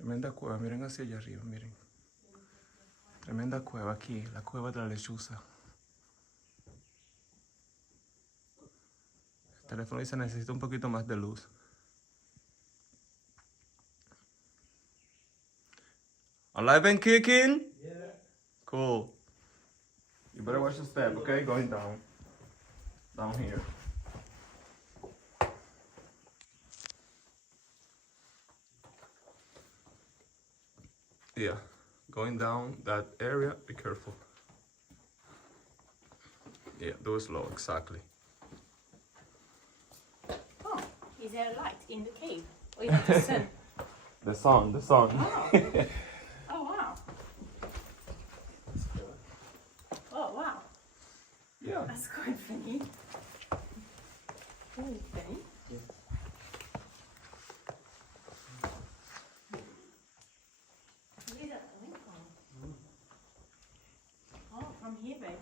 Tremenda cueva, miren hacia allá arriba, miren. Tremenda cueva aquí, la cueva de la lechuza. El teléfono dice necesita un poquito más de luz. Alive and kicking? Yeah. Cool. You better watch the step, okay? Going down. Down here. Yeah, going down that area, be careful. Yeah, do it slow, exactly. Oh, is there a light in the cave? Or is it the sun? The sun, the sun. Oh. Oh, wow. Oh, wow. Yeah. That's quite funny. Very funny. Where is that coming from? Oh, from here, babe.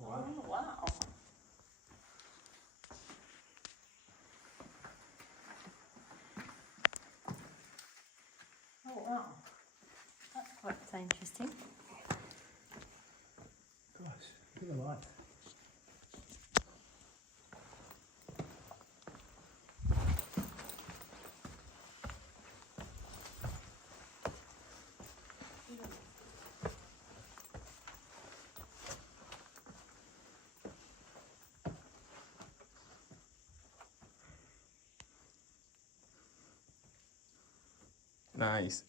Wow. Oh, wow. Oh, wow. That's quite interesting. Gosh, look at the light. Nice.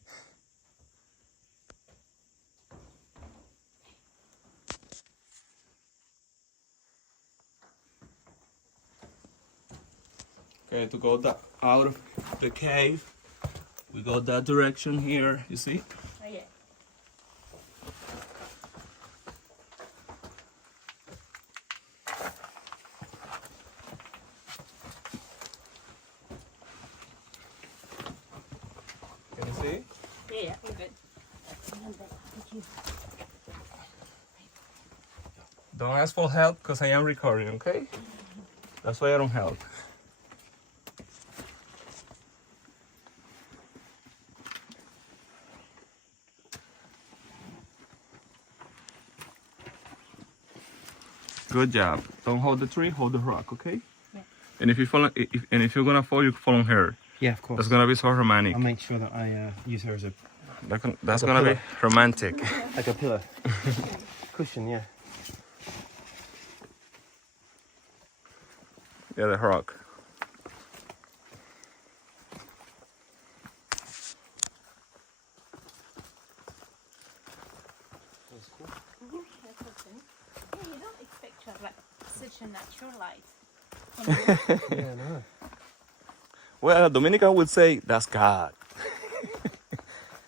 Okay, to go out of the cave, we go that direction here, you see? Oh, yeah. Can you see? Yeah, we're good. Don't ask for help because I am recording, okay? That's why I don't help. Good job. Don't hold the tree, hold the rock, okay? Yeah. And if you fall, if you're gonna fall, you fall on her. Yeah, of course. That's gonna be so romantic. I'll make sure that I use her as a That's a gonna be pillow. romantic. like a pillow. Cushion, yeah. Yeah, the rock. That's cool. That's awesome. Yeah, you don't expect to have like such a natural light. Yeah, no. Well, Dominican would say that's God.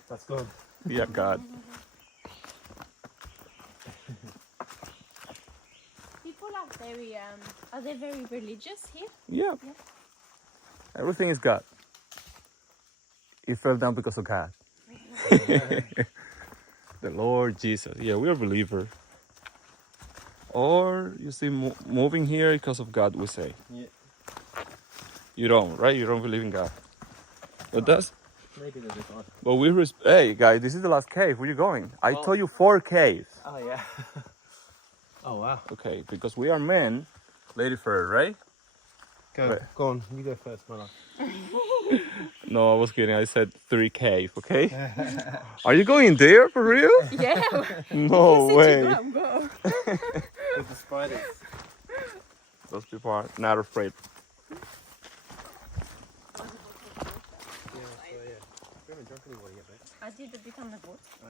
That's good. Yeah, God. People are they very religious here? Yeah. Yeah. Everything is God. It fell down because of God. The Lord Jesus. Yeah, we're a believer. Or you see, moving here because of God, we say. Yeah. You don't, right? You don't believe in God. But that's. Maybe they're just odd. But hey guys, this is the last cave. Where you going? I Oh. told you 4 caves. Oh, yeah. Oh, wow. Okay, because we are men, lady first, right? Go, Wait. go on. You go first, my love. No, I was kidding. I said 3 cave. Okay. Are you going there for real? Yeah. No way. Go. With the spiders. Those people are not afraid. Yeah, so yeah. We haven't drunk any water yet, mate. I did a bit on the boat.